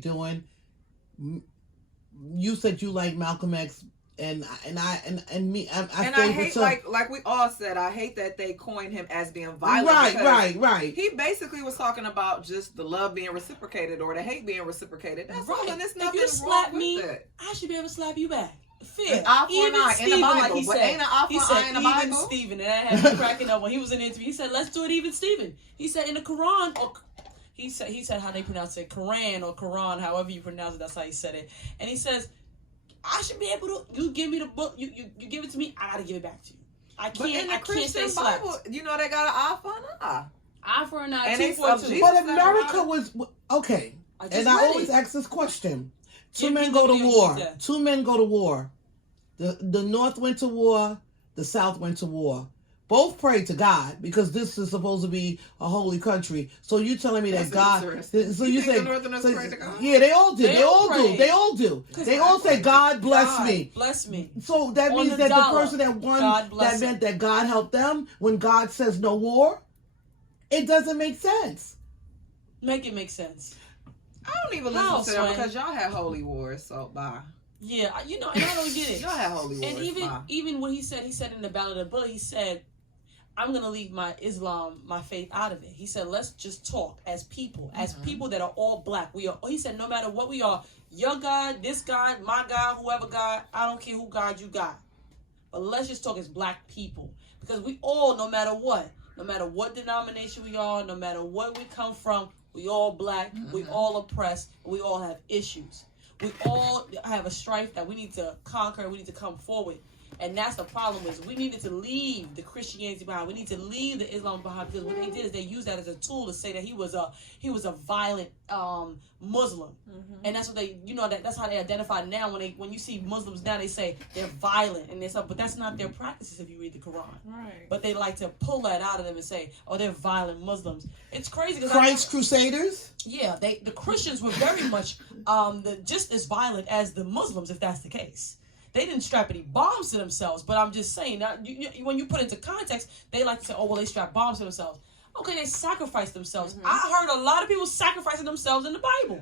doing. You said you like Malcolm X, and me. I And I favor hate, some. like we all said, I hate that they coined him as being violent. Right. He basically was talking about just the love being reciprocated or the hate being reciprocated. That's all, and there's If nothing you slap wrong me, with it. I should be able to slap you back. Fair. An eye for an Even eye in the Stephen, Bible, like he but said, ain't an eye for an eye in the even Bible? Stephen, and I had me cracking up when he was in the interview. He said, "Let's do it, even Stephen." He said in the Quran, or he said how they pronounce it, Quran or Quran, however you pronounce it. That's how he said it. And he says, "I should be able to. You give me the book. You give it to me. I gotta give it back to you. I can't. But in the I can't stay Christian slapped. Bible, you know they got an eye for an eye. Eye for an eye, And two they for a said two." Jesus But America was okay. And I always ask this question: Two men go to war. Two men go to war. The North went to war. The South went to war. Both prayed to God because this is supposed to be a holy country. So you telling me that God? So you say, the Northerners prayed to God? Yeah, they all did. They all prayed. do. They all do. They all say, "God bless me." Bless me. So that On means the that dollar. the person that won, God bless that meant him. that God helped them when God says no war. It doesn't make sense. Make it make sense. I don't even How, listen to them Swain? because y'all had holy wars, so bye. Yeah, and I don't get it. Y'all had holy wars. And even when he said in the Ballad of the Bullet, he said, "I'm gonna leave my Islam, my faith out of it." He said, "Let's just talk as people, people that are all black. We are." He said, "No matter what we are, your God, this God, my God, whoever God, I don't care who God you got, but let's just talk as black people because we all, no matter what denomination we are, no matter where we come from, we all black, we all oppressed, we all have issues." We all have a strife that we need to conquer. We need to come forward. And that's the problem is we needed to leave the Christianity behind. We need to leave the Islam behind because what they did is they used that as a tool to say that he was a violent Muslim. And that's what they that's how they identify now when you see Muslims now they say they're violent and but that's not their practices if you read the Quran. Right. But they like to pull that out of them and say, "Oh, they're violent Muslims." It's crazy because Christ Crusaders. Yeah, the Christians were very much just as violent as the Muslims, if that's the case. They didn't strap any bombs to themselves, but I'm just saying that when you put it into context, they like to say, "Oh, well, they strap bombs to themselves." Okay, they sacrificed themselves. I heard a lot of people sacrificing themselves in the Bible.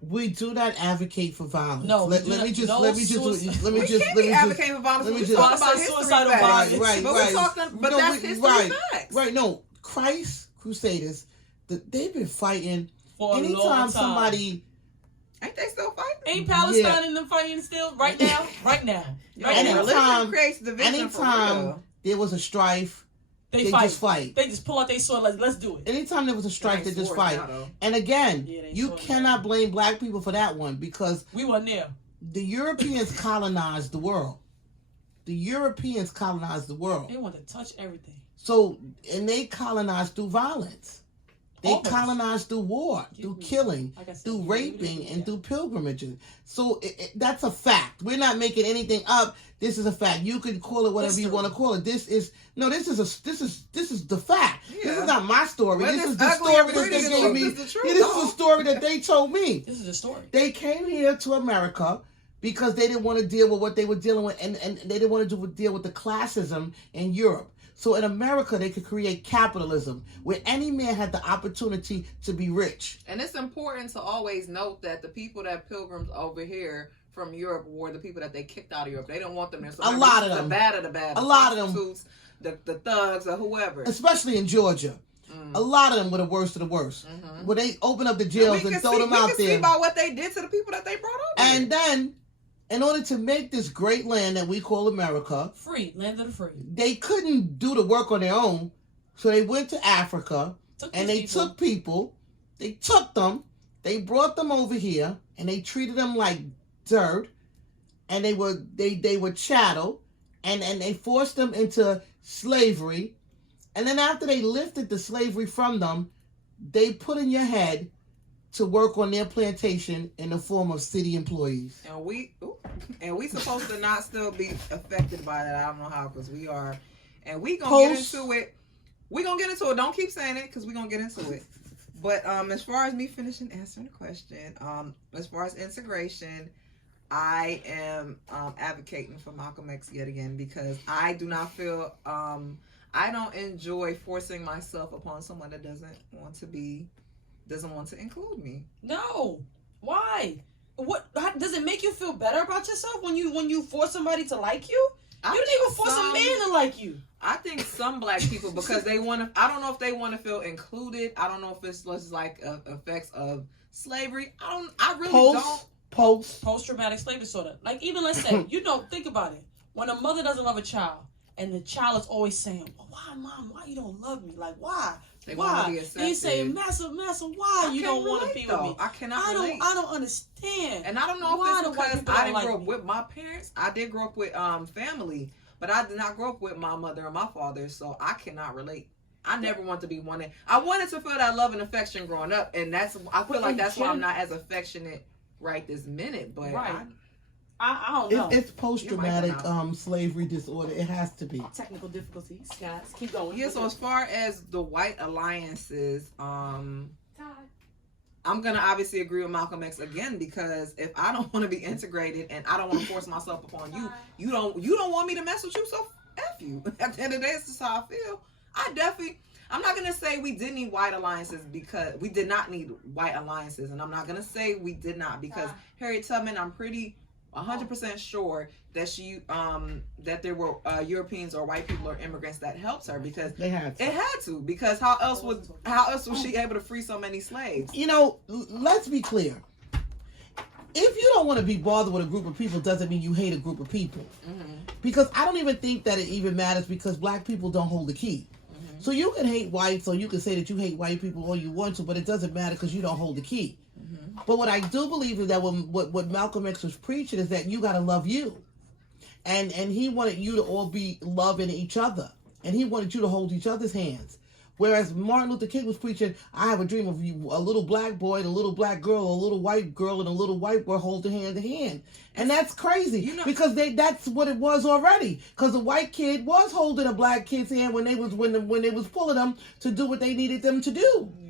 We do not advocate for violence. No, let me we just can't be advocating for violence. We talk about history suicidal facts. violence. Right. But we're talking, but that's history facts. Right. No, Christ Crusaders. They've been fighting. For a long Anytime time. somebody. Ain't they still fighting? Ain't Palestine in them fighting still? Right now? Right now. Religion creates division for real. There was a strife, they just fight. They just pull out their sword, let's do it. Anytime there was a strife, they just fight. And again, you cannot blame black people for that one because we weren't there. The Europeans colonized the world. They want to touch everything. So, and they colonized through violence. They colonized through war, through killing, through raping, and through pilgrimages. So that's a fact. We're not making anything up. This is a fact. You can call it whatever you want to call it. This is the fact. Yeah. This is not my story. This is the story that they gave me. This is the story that they told me. This is the story. They came here to America because they didn't want to deal with what they were dealing with, and they didn't want to deal with the classism in Europe. So in America, they could create capitalism where any man had the opportunity to be rich. And it's important to always note that the people that pilgrims over here from Europe were the people that they kicked out of Europe. They didn't want them there. So a lot of them. The bad of the bad. A lot of them. The thugs or whoever. Especially in Georgia. A lot of them were the worst of the worst. Where they open up the jails and throw them out there. We can see about what they did to the people that they brought over. And then, in order to make this great land that we call America, free, land of the free, they couldn't do the work on their own. So they went to Africa and they took people, they took them, they brought them over here and they treated them like dirt and they were chattel and they forced them into slavery. And then after they lifted the slavery from them, they put in your head to work on their plantation in the form of city employees. And we supposed to not still be affected by that. I don't know how, because we are. And we gonna get into it. We gonna get into it. Don't keep saying it, because we gonna get into it. But as far as me finishing answering the question, as far as integration, I am advocating for Malcolm X yet again, because I do not feel I don't enjoy forcing myself upon someone that doesn't want to include me. No. Why? Does it make you feel better about yourself when you force somebody to like you? You didn't even force a man to like you. I think some black people, because they want to, I don't know if they want to feel included. I don't know if it's just like effects of slavery. I really don't. Post-traumatic slave disorder. Like, even let's say, think about it. When a mother doesn't love a child, and the child is always saying, well, why, mom, why you don't love me? Like, why? They want to be accepted. And he's saying, Massa, why you don't want to be with me? I cannot relate. I don't understand. And I don't know if it's because I didn't grow up with my parents. I did grow up with family, but I did not grow up with my mother and my father, so I cannot relate. I never want to be wanted. I wanted to feel that love and affection growing up, and I feel like that's why I'm not as affectionate right this minute. But I don't know. It's post-traumatic slavery disorder. It has to be. Technical difficulties, guys. Keep going. Yeah, so as far as the white alliances, I'm gonna obviously agree with Malcolm X again, because if I don't want to be integrated and I don't want to force myself upon you, you don't want me to mess with you, so F you. At the end of the day, it's just how I feel. I'm not gonna say we did need white alliances, because we did not need white alliances, and I'm not gonna say we did not, because Harriet Tubman, I'm pretty 100% sure that that there were Europeans or white people or immigrants that helped her, because it had to, because how else was she able to free so many slaves? Let's be clear. If you don't want to be bothered with a group of people, doesn't mean you hate a group of people. Mm-hmm. Because I don't even think that it even matters, because black people don't hold the key. Mm-hmm. So you can hate whites, or you can say that you hate white people all you want to, but it doesn't matter because you don't hold the key. Mm-hmm. But what I do believe is that what Malcolm X was preaching is that you got to love you. And he wanted you to all be loving each other. And he wanted you to hold each other's hands. Whereas Martin Luther King was preaching, I have a dream of you, a little black boy and a little black girl, a little white girl and a little white boy holding hand to hand. And that's crazy, because that's what it was already. Because the white kid was holding a black kid's hand when they was pulling them to do what they needed them to do. Yeah.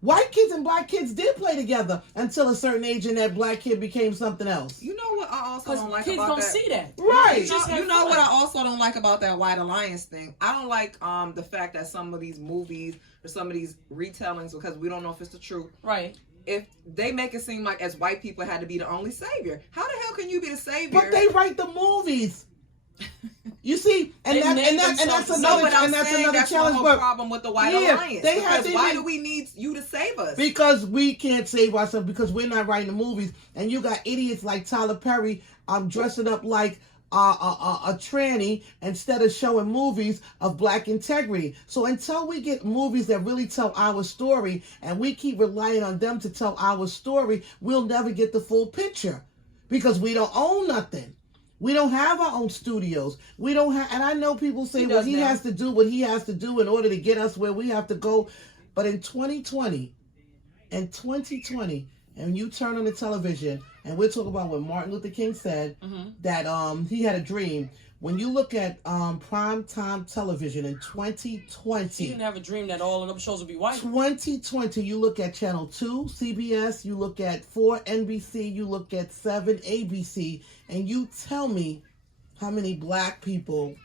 White kids and black kids did play together until a certain age, and that black kid became something else. You know what I also don't like about that? Kids don't see that. Right. You know what I also don't like about that white alliance thing? I don't like the fact that some of these movies or some of these retellings, because we don't know if it's the truth. Right. If they make it seem like as white people had to be the only savior, how the hell can you be the savior? But they write the movies. You see, and that's another challenge. But problem with the white alliance. Why do we need you to save us? Because we can't save ourselves, because we're not writing the movies, and you got idiots like Tyler Perry dressing up like a tranny instead of showing movies of black integrity. So until we get movies that really tell our story, and we keep relying on them to tell our story, we'll never get the full picture, because we don't own nothing. We don't have our own studios. We don't have, and I know people say, well, he has to do what he has to do in order to get us where we have to go. But in 2020, and you turn on the television, and we're talking about what Martin Luther King said, that he had a dream. When you look at primetime television in 2020... He didn't have a dream that all of them shows would be white. 2020, you look at Channel 2, CBS, you look at 4, NBC, you look at 7, ABC, and you tell me how many black people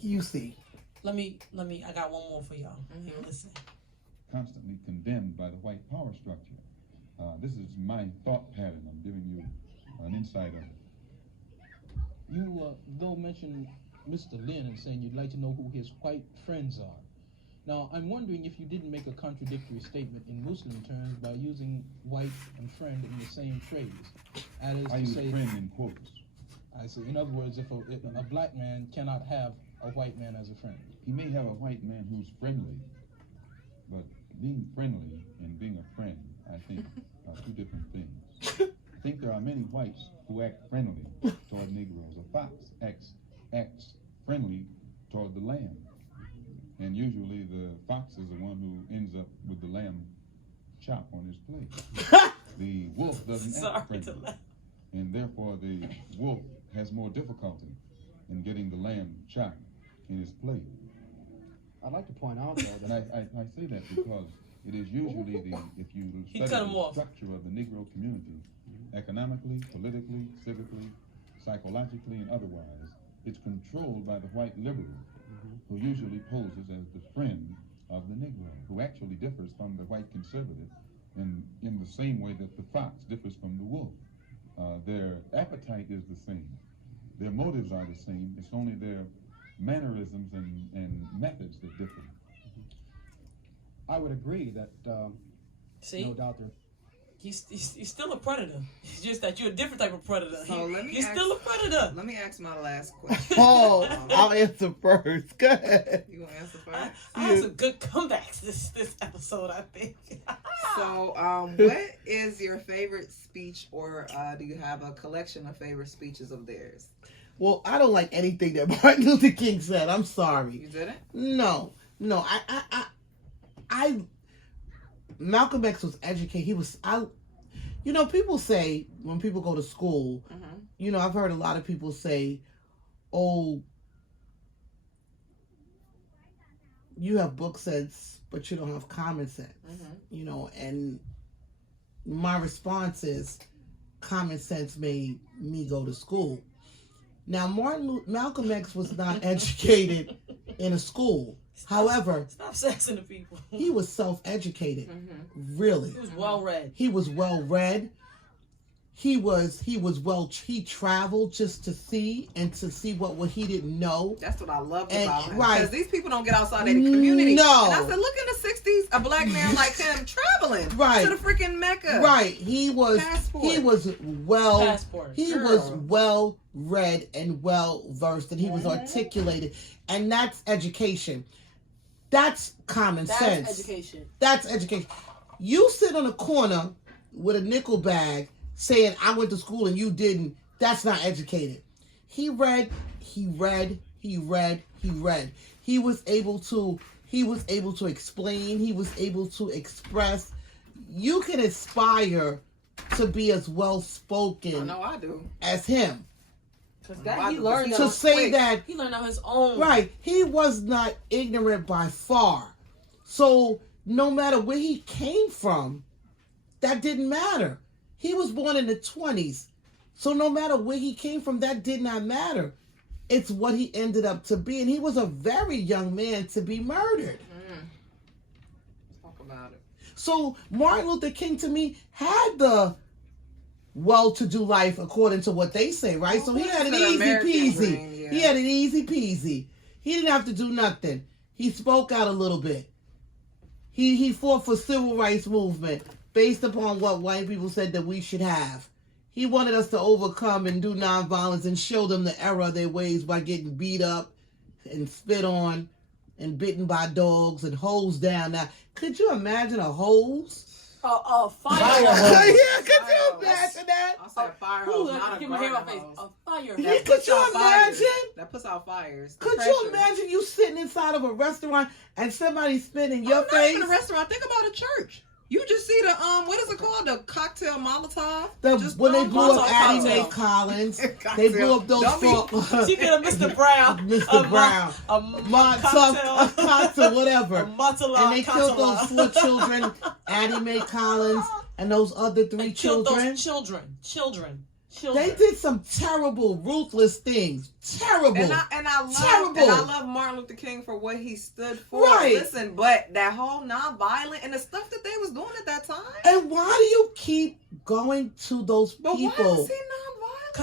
you see. Let me, I got one more for y'all. Listen. Constantly condemned by the white power structure. This is my thought pattern. I'm giving you an insight of it. You, though, mentioned Mr. Lynn and saying you'd like to know who his white friends are. Now, I'm wondering if you didn't make a contradictory statement in Muslim terms by using white and friend in the same phrase. I use friend in quotes. I see. In other words, if a black man cannot have a white man as a friend. He may have a white man who's friendly, but being friendly and being a friend, I think, are two different things. I think there are many whites who act friendly toward Negroes. A fox acts friendly toward the lamb. And usually the fox is the one who ends up with the lamb chop on his plate. The wolf doesn't act friendly. And therefore the wolf has more difficulty in getting the lamb chop in his plate. I'd like to point out, though, that I say that because it is usually if you study the structure of the Negro community, economically, politically, civically, psychologically, and otherwise, it's controlled by the white liberal, who usually poses as the friend of the Negro, who actually differs from the white conservative, And in the same way that the fox differs from the wolf, their appetite is the same. Their motives are the same. It's only their mannerisms and methods that differ. I would agree that See? no doubt there. He's still a predator. It's just that you're a different type of predator. So He's still a predator. Let me ask my last question. Oh, I'll answer first. Go ahead. You gonna answer first? I had some good comebacks this episode, I think. So, what is your favorite speech, or do you have a collection of favorite speeches of theirs? Well, I don't like anything that Martin Luther King said. I'm sorry. You didn't? No. I Malcolm X was educated. People say when people go to school, I've heard a lot of people say, oh, you have book sense, but you don't have common sense. And my response is, common sense made me go to school. Now, Malcolm X was not educated in a school. However, stop sexing the people. He was self-educated. Really. He was well-read. He was well-read. He traveled just to see what he didn't know. That's what I loved about him. Right. Because these people don't get outside of the community. No. And I said, look in the 60s, a black man like him traveling to the freaking Mecca. Right. He was well read and well versed, and he was articulated. And that's education. That's common sense. That's education. You sit on a corner with a nickel bag saying, I went to school and you didn't. That's not educated. He read. He was able to explain. He was able to express. You can aspire to be as well spoken. I know I do. As him. Because he learned to say that he learned on his own. Right. He was not ignorant by far. So no matter where he came from, that didn't matter. He was born in the 20s. So no matter where he came from, that did not matter. It's what he ended up to be. And he was a very young man to be murdered. Talk about it. So Martin Luther King, to me, had the well-to-do life according to what they say, right? So he had an easy peasy. He had an easy peasy. He didn't have to do nothing. He spoke out a little bit. He fought for civil rights movement based upon what white people said that we should have. He wanted us to overcome and do nonviolence and show them the error of their ways by getting beat up and spit on and bitten by dogs and hosed down. Now, could you imagine a hose? A fire hose. Yeah, could you imagine that? I said fire hose, not a garden hose. A fire Yeah, could you imagine? That puts out fires. Could you imagine you sitting inside of a restaurant and somebody spitting in your face? Not even a restaurant. Think about a church. You just see the what is it called? The cocktail Molotov. When they blew up Addie Mae Collins, they blew up those folks. She did a Mr. Brown, Mr. Brown, a cocktail, whatever, and they killed those 4 children, Addie Mae Collins, and those other 3 children. Those children. They did some terrible, ruthless things. Terrible. And I love Martin Luther King for what he stood for. Right. Listen, but that whole nonviolent and the stuff that they was doing at that time. And why do you keep going to those people? But why is he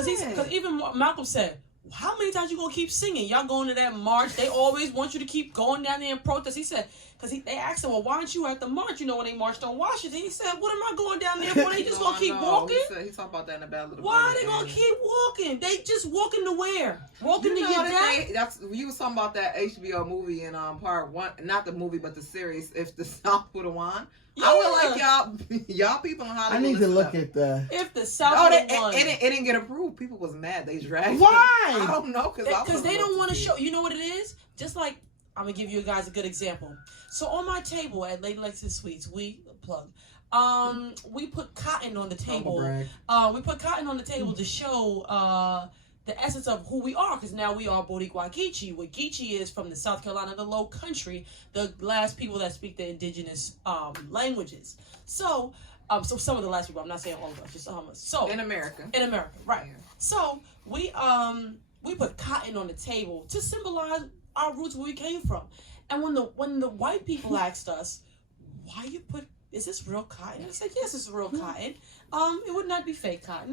nonviolent? Because even Malcolm said, how many times you gonna keep singing? Y'all going to that march? They always want you to keep going down there and protest. He said, because they asked him, well, why aren't you at the march? When they marched on Washington. He said, what am I going down there for? They just gonna keep walking? He talked about that in the Battle of the Why are they gonna keep walking? They just walking to where? Walking to get down? You was talking about that HBO movie in part 1, not the movie, but the series, If the South Would Have Won. Yeah. I would like y'all people in Hollywood. I need to look at the. If the South would have won. It didn't get approved. People was mad. They dragged. Why? I don't know. Because they don't want to show. You know what it is? Just like, I'm going to give you guys a good example. So on my table at Lady Lexi's Sweets, we we put cotton on the table. We put cotton on the table to show the essence of who we are, because now we are Boricua Geechee. What Geechee is from the South Carolina, the Low Country, the last people that speak the indigenous languages. So some of the last people, I'm not saying all of them, just so in America, right? Yeah. So we put cotton on the table to symbolize our roots, where we came from. And when the white people asked us, why you put is this real cotton? I said, yes, it's real cotton. It would not be fake cotton.